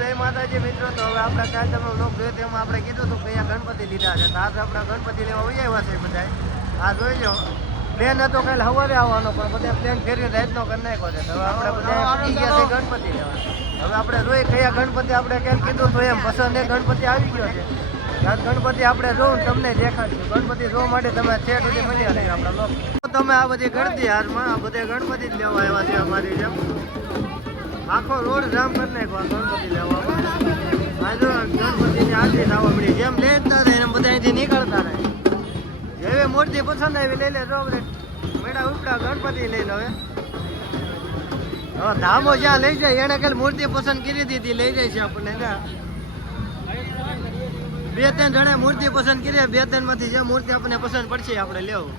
જય માતાજી મિત્રો. તો હવે આપણે કાલે તમે લોક જોયો તેમાં આપણે કીધું હતું કે અહીંયા ગણપતિ લીધા છે. તો આજે આપણે ગણપતિ લેવા આવ્યા છે બધા. આ જોઈ લો પ્લેન હતો કાલે સવારે આવવાનો પણ બધા પ્લેન ફેરવી રાતનો કરી નાખ્યો છે. હવે આપણે બધા આવી ગયા છે ગણપતિ લેવા. હવે આપણે જોઈ કયા ગણપતિ આપણે કેમ કીધું તો એમ પસંદ ગણપતિ આવી ગયો છે. ગણપતિ આપણે જોઉં તમને દેખાડશું. ગણપતિ જોવા માટે તમે છેક સુધી મળી નહીં આપણા લોકો. તમે આ બધી ગણતી હારમાં આ બધે ગણપતિ જ લેવા આવ્યા છે. અમારી જેમ આખો રોડ જામ કરી નાખ્યો ગણપતિ લેવામાં. જો ગણપતિની આરતી થવા મળી જેમ લેતા રહે એમ બધા અહીંથી નીકળતા રહે. જેવી મૂર્તિ પસંદ આવી લઈ લે. જો આપણે મેળા ઉપડા ગણપતિ લઈ લો. હવે ધામો જ્યાં લઈ જાય એને કાલે મૂર્તિ પસંદ કરી દીધી લઈ જાય છે આપણને. બે ત્રણ જણા મૂર્તિ પસંદ કરીએ. બે ત્રણ માંથી જે મૂર્તિ આપણને પસંદ પડશે આપણે લેવું.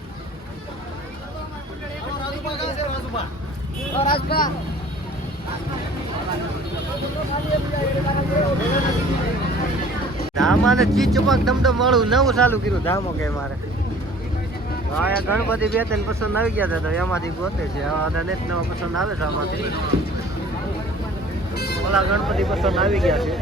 ધામા ને ચીજ ચપક ધમધમ મળું નવું ચાલુ કર્યું ધામો કે મારે. હા ગણપતિ બે ત્રણ પસંદ આવી ગયા હતા તો એમાંથી ગોતે છે. નેટ નવા પસંદ આવે છે આમાંથી. ઓલા ગણપતિ પસંદ આવી ગયા છે.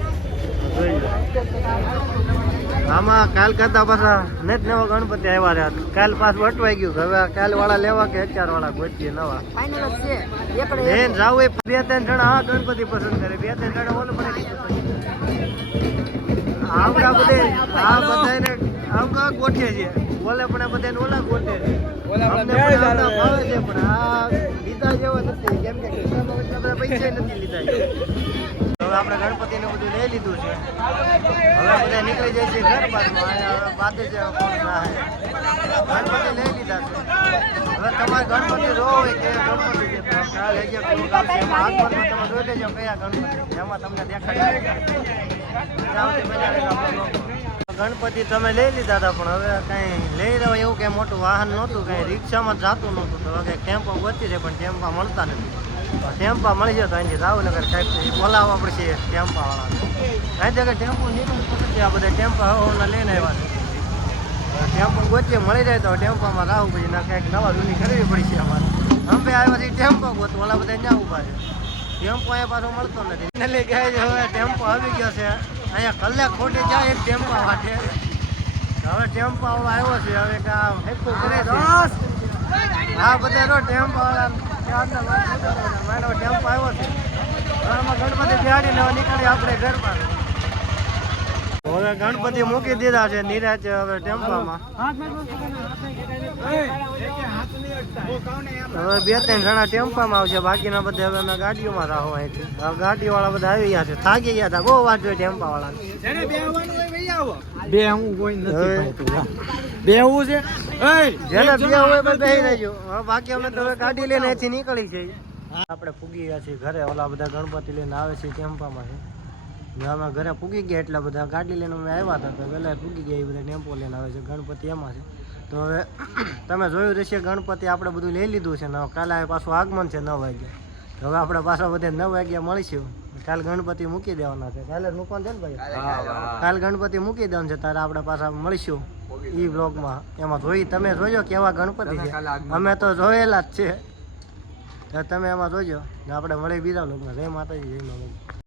આમાં કાલ કરતા પાછા નેટ નવા ગણપતિ આવ્યા રહ્યા. કાલ પાછું અટવાઈ ગયું. હવે કાલ વાળા લેવા કે 4 વાળા ગોતીએ નવા બેન જાવ. બે ત્રણ જણા આ ગણપતિ પસંદ કરે. બે ત્રણ જણા ઓલું પડે આવડા બધે આ બધાને આવડા ગોઠે છે. ઓલે પણ બધાને ઓલા ગોઠે છે. અમને પણ આવડા ભાવે છે પણ આ લીધા જેવા નથી. કેમ કે ખિસ્સામાં એટલા બધા પૈસા નથી લીધા. હવે આપણે ગણપતિને બધું લઈ લીધું છે. હવે બધા નીકળી જાય છે ઘર બાજુમાં. બાદ જ ગણપતિ લઈ લીધા છે. હવે તમારે ગણપતિ જો હોય કે ગણપતિ છે તો કાલે જે આગમનમાં તમે જોઈ લેજો કયા ગણપતિ એમાં તમને દેખાડી. ગણપતિ તમે લઈ લીધા હતા પણ હવે કાંઈ લઈ રહ્યો એવું કંઈ મોટું વાહન નહોતું. કાંઈ રિક્ષામાં જતું નહોતું. તો હવે ટેમ્પો ગોતી છે પણ ટેમ્પા મળતા નથી. ટેમ્પા મળી જાય તો અહીંથી રાવનગર સાહેબ બોલાવવા પડશે ટેમ્પાવાળા. અહીં જગ્યાએ ટેમ્પો નીકળવું આ બધા ટેમ્પા હવાના લઈને આવ્યા છે. ટેમ્પો ગોતીએ મળી જાય તો ટેમ્પામાં રાહું પછી ના કંઈક નવા જૂની કરવી પડશે અમારે. અમે આવ્યા છે ટેમ્પો ગોતું ઓલા બધા ત્યાં ઊભા છે. ટેમ્પો અહીંયા પાછો મળતો નથી. એને લઈ ગયા છે. હવે ટેમ્પો આવી ગયો છે. અહીંયા કલાક ખોટી જાય એક ટેમ્પા માટે. હવે ટેમ્પો આવ્યો છે. હવે કામ હેકું કરે છે. હા બધા રો ટેમ્પાવાળા મેડમ ટેમ્પો આવ્યો છે. આમાં ગણપતિ બિહાડીને હવે નીકળી આપણે ઘરમાં. હવે ગણપતિ મૂકી દીધા છે નિરાજ હવે ટેમ્પામાં. હવે બે ત્રણ જણા ટેમ્પામાં આવશે. બાકીના બધા હવે અમે ગાડીઓમાં રહો અહીંથી. ગાડીવાળા બધા આવી ગયા છે. થાકી ગયા હતા બહુ વાત જોઈએ ટેમ્પાવાળા. બે હું કોઈ નથી બેવું છે. જેને બે હોય પણ બેસી રહેજો. બાકી અમે તો હવે ગાડી લઈને અહીંથી નીકળી છે. આપણે પૂગી ગયા છીએ ઘરે. ઓલા બધા ગણપતિ લઈને આવે છે ટેમ્પામાં છે. અમે ઘરે પૂગી ગયા એટલા બધા ગાડી લઈને અમે આવ્યા હતા તો પહેલાં પૂગી ગયા. એ બધા ટેમ્પો લઈને આવે છે. ગણપતિ એમાં છે. તો હવે તમે જોયું રહેશે ગણપતિ આપણે બધું લઈ લીધું છે ને કાલે પાછું આગમન છે 9 વાગ્યા. તો હવે આપણે પાછા બધા 9 વાગ્યા મળીશું. કાલે ગણપતિ મૂકી દેવાના છે. કાલે મૂકવાનું છે ને ભાઈ? કાલે ગણપતિ મૂકી દેવાનું છે તારે આપણે પાછા મળીશું એ બ્લોગમાં. એમાં જોઈ તમે જોજો કેવા ગણપતિ છે. અમે તો જોયેલા જ છે. તમે એમાં જોજો ને આપણે મળી બીજા બ્લોગમાં. જય માતાજી જય માતાજી.